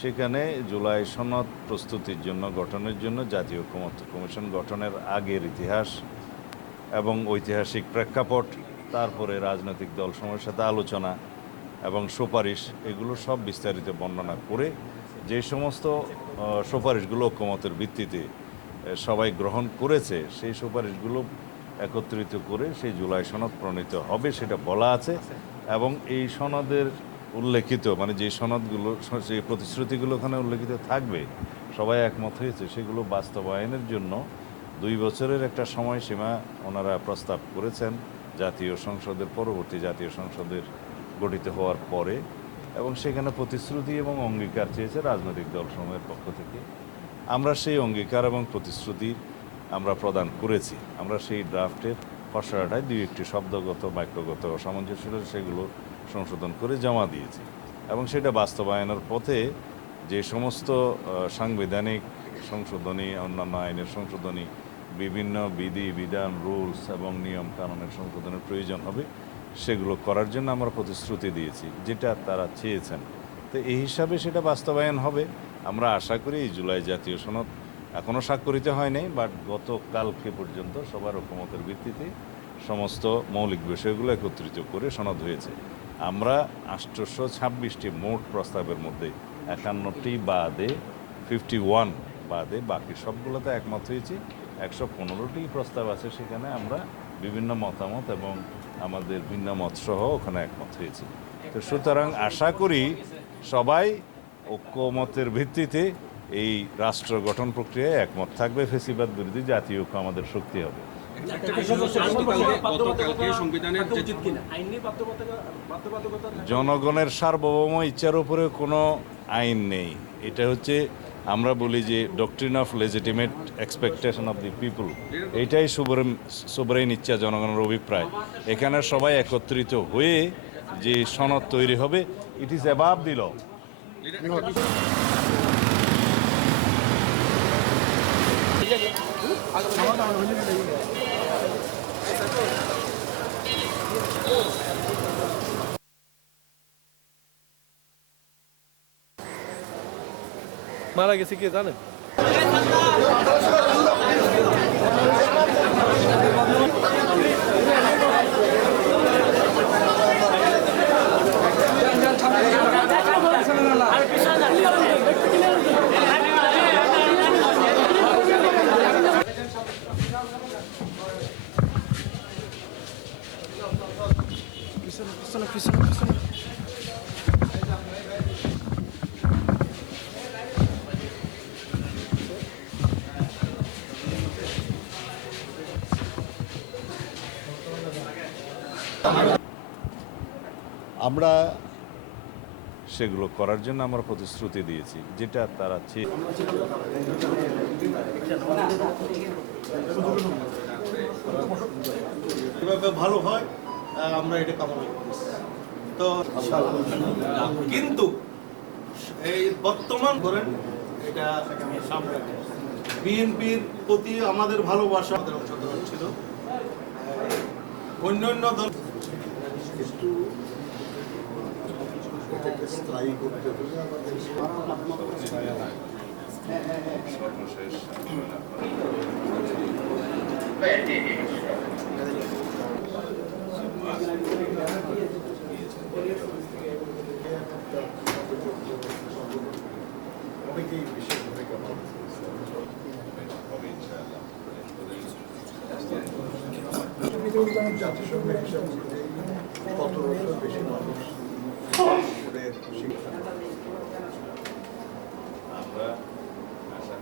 সেখানে জুলাই সনদ প্রস্তুতির জন্য গঠনের জন্য জাতীয় ঐকমত্য কমিশন গঠনের আগের ইতিহাস এবং ঐতিহাসিক প্রেক্ষাপট, তারপরে রাজনৈতিক দলসমূহের সাথে আলোচনা এবং সুপারিশ, এগুলো সব বিস্তারিত বর্ণনা করে যে সমস্ত সুপারিশগুলো ঐকমত্যের ভিত্তিতে সবাই গ্রহণ করেছে, সেই সুপারিশগুলো একত্রিত করে সেই জুলাই সনদ প্রণীত হবে সেটা বলা আছে। এবং এই সনদের উল্লেখিত মানে যে সনদগুলো, যে প্রতিশ্রুতিগুলো ওখানে উল্লেখিত থাকবে, সবাই একমত হয়েছে সেগুলো বাস্তবায়নের জন্য 2 বছরের একটা সময়সীমা ওনারা প্রস্তাব করেছেন জাতীয় সংসদের, পরবর্তী জাতীয় সংসদের গঠিত হওয়ার পরে। এবং সেখানে প্রতিশ্রুতি এবং অঙ্গীকার চেয়েছে রাজনৈতিক দলসমূহের পক্ষ থেকে। আমরা সেই অঙ্গীকার এবং প্রতিশ্রুতি আমরা প্রদান করেছি। আমরা সেই ড্রাফটের খসড়াটায় 2-1টি শব্দগত বাক্যগত অসামঞ্জস্য ছিল, সেগুলো সংশোধন করে জমা দিয়েছি। এবং সেটা বাস্তবায়নের পথে যে সমস্ত সাংবিধানিক সংশোধনী, অন্যান্য আইনের সংশোধনী, বিভিন্ন বিধি বিধান, রুলস এবং নিয়ম কানুনের সংশোধনের প্রয়োজন হবে, সেগুলো করার জন্য আমরা প্রতিশ্রুতি দিয়েছি, যেটা তারা চেয়েছেন। তো এই হিসাবে সেটা বাস্তবায়ন হবে। আমরা আশা করি এই জুলাই জাতীয় সনদ এখনও স্বাক্ষরিত হয়নি, বাট গতকালকে পর্যন্ত সবার ঐকমত্যের ভিত্তিতে সমস্ত মৌলিক বিষয়গুলো একত্রিত করে সনদ হয়েছে। আমরা 826টি মোট প্রস্তাবের মধ্যে 51টি বাদে, 51 বাদে বাকি সবগুলোতে একমত হয়েছি। 115টি প্রস্তাব আছে, সেখানে আমরা বিভিন্ন মতামত এবং আমাদের ভিন্ন মত সহ ওখানে একমত হয়েছি। তো সুতরাং আশা করি সবাই ঐকমত্যের ভিত্তিতে এই রাষ্ট্র গঠন প্রক্রিয়ায় একমত থাকবে। ফেসিবাদ বিরোধী জাতীয় ঐক্য আমাদের শক্তি হবে। জনগণের সার্বভৌম ইচ্ছার উপরে কোনো আইন নেই। এটা হচ্ছে আমরা বলি যে doctrine of legitimate expectation of the people, এইটাই সোবরেন ইচ্ছা, জনগণের অভিপ্রায়। এখানে সবাই একত্রিত হয়ে যে সনদ তৈরি হবে, ইট ইজ অ্যাবাভ দি ল। মারা গেছে কে জানেন? আমরা সেগুলো করার জন্য আমরা প্রতিশ্রুতি দিয়েছি, যেটা তারা কিভাবে ভালো হয় আমরা এটা কামনা করতেছি। তো কিন্তু এই বর্তমান করেন এটা সামনে বিএনপির প্রতি আমাদের ভালোবাসা, আমাদের অংশগ্রহণ ছিল। অন্যান্য দল স্থায়ী করতে অনেকেই বিশেষ ভূমিকা পালন জাতিসংঘ হিসাবে 17 বেশি মানুষ